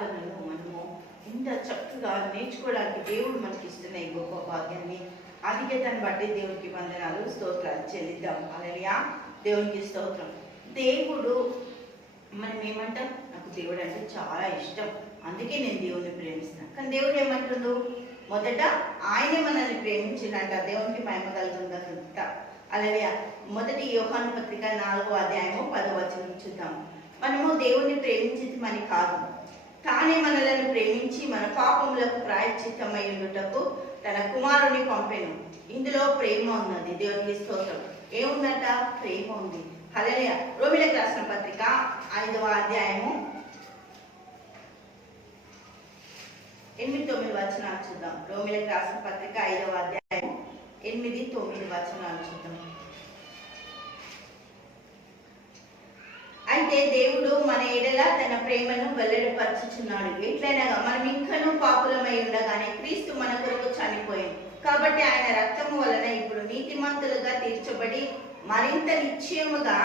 ప్రార్థనలు మనము ఇంత చక్కగా నేర్చుకోవడానికి దేవుడు మనకి ఇస్తున్న ఈ గొప్ప భాగ్యాన్ని ఆధిక్యతను బట్టి దేవునికి వందనాలు స్తోత్రాలు చెల్లిద్దాం. అలలియా దేవునికి స్తోత్రం. దేవుడు మనం ఏమంటాం నాకు దేవుడు అంటే చాలా ఇష్టం. అందుకే నేను దేవుడిని ప్రేమిస్తాను కానీ దేవుడు ఏమంటుండు? మొదట ఆయనే మనల్ని ప్రేమించినట్ట దేవునికి మహిమ కలుగుతుందంట అలాగే మొదటి యోహాను పత్రిక నాలుగో అధ్యాయము పదో వచనం చూద్దాం. మనము దేవుణ్ణి ప్రేమించింది మని కాదు. మన పాపములకు ప్రాయశ్చిత్తమై ఉండుటకు తన కుమారుని పంపెను. ఇందులో ప్రేమ ఉన్నది. దేవునికి స్తోత్రం. ఏముందట? ప్రేమ ఉంది. హల్లెలూయా. రోమిలకు రాసిన పత్రిక ఐదవ అధ్యాయము ఎనిమిది తొమ్మిది వచనాలు చూద్దాం. రోమిలకు రాసిన పత్రిక ఐదవ అధ్యాయం ఎనిమిది తొమ్మిది వచనాలు చూద్దాం. అయితే దేవుడు మన ఎడల తన ప్రేమను వెల్లడిపరచుచున్నాడు ఎట్లయినగా మనం ఇంకనూ పాపులమై ఉండగానే క్రీస్తు మన కొరకు చనిపోయింది కాబట్టి ఆయన రక్తము వలన ఇప్పుడు నీతిమంతులుగా తీర్చబడి మరింత నిశ్చయముగా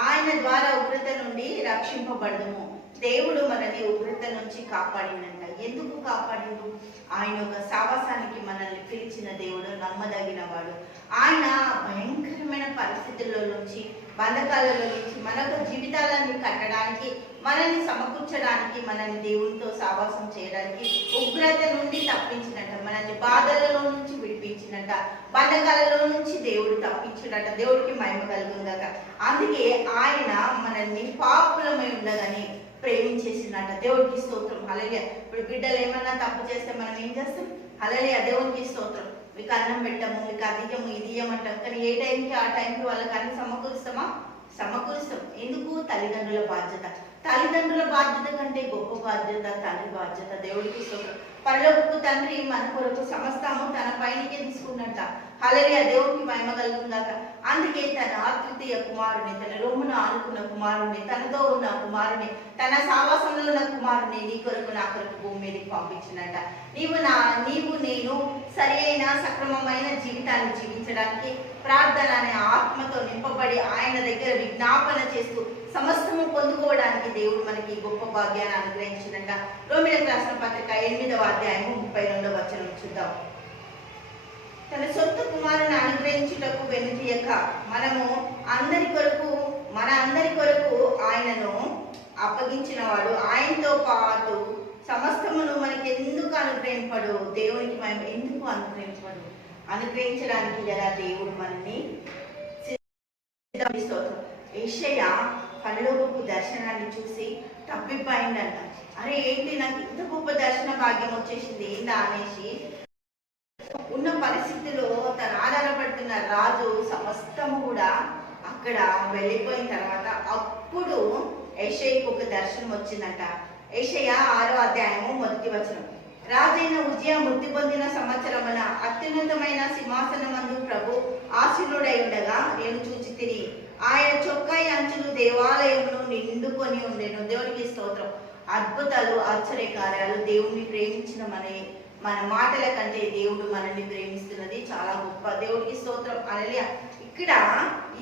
ఆయన ద్వారా ఉగ్రత నుండి రక్షింపబడము దేవుడు మనని ఉగ్రత నుంచి కాపాడినంట. ఎందుకు కాపాడిండు? ఆయన ఒక సావాసానికి మనల్ని పిలిచిన దేవుడు నమ్మదగిన వాడు. ఆయన భయంకరమైన పరిస్థితుల్లో నుంచి బంధకాలలో నుంచి మనకు జీవితాలను కట్టడానికి మనల్ని సమకూర్చడానికి మనల్ని దేవునితో సావాసం చేయడానికి ఉగ్రత నుండి తప్పించినట్ట మనల్ని బాధలలో నుంచి విడిపించినట్ట బంధకాలలో నుంచి దేవుడు తప్పించినట్ట దేవుడికి మహిమ కలుగుందట అందుకే ఆయన మనల్ని పాపులమై ఉండగానే ప్రేమించేసినట్ట దేవుడికి స్తోత్రం. హలలియ ఇప్పుడు బిడ్డలు ఏమన్నా తప్పు చేస్తే మనం ఏం చేస్తాం? హలలియ దేవునికి స్తోత్రం. మీకు అన్నం పెట్టము మీకు అది ఇయ్యము ఇది ఇయ్యమంటాం కానీ ఏ టైంకి ఆ టైంకి వాళ్ళకి అన్ని సమకూరుస్తామా? సమకూరుస్తాం. ఎందుకు? తల్లిదండ్రుల బాధ్యత. తల్లిదండ్రుల బాధ్యత కంటే గొప్ప బాధ్యత తండ్రి బాధ్యత దేవుడికి స్తోత్రం. పరలోకపు తండ్రి మన కొరకు సమస్తము తన పైనకే తీసుకున్నట్ట. హలలియ దేవుడికి మహిమ కలుగుందాక అందుకే తన అద్వితీయ కుమారుని తన రొమ్మున ఆనుకున్న కుమారుని తనతో ఉన్న కుమారుని తన సావాసంలో ఉన్న కుమారుని నీ కొరకు నా కొరకు భూమి మీదకి పంపించినట్ట నీవు నా నీవు నేను సరైన సక్రమమైన జీవితాన్ని జీవించడానికి ప్రార్థన అనే ఆత్మతో నింపబడి ఆయన దగ్గర విజ్ఞాపన చేస్తూ సమస్తము పొందుకోవడానికి దేవుడు మనకి గొప్ప భాగ్యాన్ని అనుగ్రహించినట్ట రోమిలకు రాసిన పత్రిక ఎనిమిదవ అధ్యాయము ముప్పై రెండవ వచనం చూద్దాం. తన సొంత కుమారుని అనుగ్రహించుటకు మనము అందరి కొరకు మన అందరి కొరకు ఆయనను అప్పగించిన వాడు ఆయనతో పాటు సమస్తమును మనకి ఎందుకు అనుగ్రహింపడు? దేవునికి మనం ఎందుకు అనుగ్రహింపడు? అనుగ్రహించడానికి గల దేవుడు మనల్ని ఏషయ్య దర్శనాన్ని చూసి తప్పిపోయిందంట. అరే ఏంటి నాకు ఇంత గొప్ప దర్శన భాగ్యం వచ్చేసింది? ఏందా అనేసి ఉన్న పరిస్థితిలో తను ఆధారపడుతున్న రాజు సమస్తము కూడా అక్కడ వెళ్ళిపోయిన తర్వాత అప్పుడు యషయ్యకు ఒక దర్శనం వచ్చిందంట. యషయ ఆరో అధ్యాయము మొదటి వచనం. రాజైన ఉజయ మృతి పొందిన సంవత్సరమున అత్యున్నతమైన సింహాసనమందు ప్రభు ఆశీనుడై ఉండగా నేను చూచి తిరిగి ఆయన చొక్కాయి అంచులు దేవాలయమును నిండుకొని ఉండేను. దేవునికి స్తోత్రం. అద్భుతాలు ఆశ్చర్య కార్యాలు దేవుణ్ణి ప్రేమించిన మన మన మాటల కంటే దేవుడు మనల్ని ప్రేమిస్తున్నది చాలా గొప్ప. దేవుడికి స్తోత్రం. అనలియ ఇక్కడ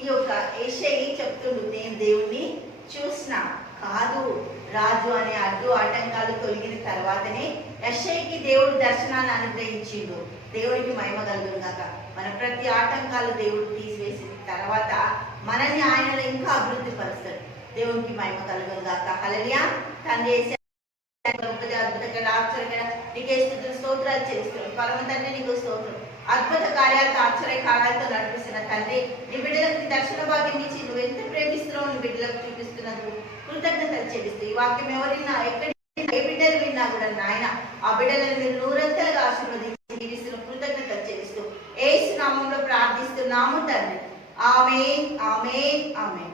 ఈ యొక్క ఏషయి చెప్తుండు నేను దేవుణ్ణి చూసిన కాదు. రాజు అనే అడ్డు ఆటంకాలు తొలగిన తర్వాతనే యశయ్యకి దేవుడు దర్శనాన్ని అనుగ్రహించిండు. దేవుడికి మహిమ కలుగురు కాక మన ప్రతి ఆటంకాలు దేవుడు తీసివేసిన తర్వాత మనల్ని ఆయనలో ఇంకా అభివృద్ధి పరుస్తాడు. దేవునికి మహిమ కలుగురు గాక. హలలియా తను చేసే అద్భుతంగా ఆశ్చర్యంగా నీకే స్థుతులు స్తోత్రాలు చేస్తున్నాం పరమ తండ్రి నీకు స్తోత్రం అద్భుత కార్యాలతో ఆశ్చర్య కార్యాలతో నడిపిస్తున్న తండ్రి నీ బిడ్డలకు దర్శన భాగ్యం ఇచ్చి నువ్వు ఎంత ప్రేమిస్తున్నావు నీ బిడ్డలకు చూపిస్తున్నందుకు కృతజ్ఞతలు చెల్లిస్తూ ఈ వాక్యం ఎవరిన్నా ఎక్కడ ఏ బిడ్డలు విన్నా కూడా నాయన ఆ బిడ్డలను మీరు నూరంతలుగా ఆశీర్వదించి జీవిస్తున్న కృతజ్ఞతలు చెల్లిస్తూ ఏసు నామంలో ప్రార్థిస్తున్నాము తండ్రి. ఆమె ఆమె ఆమె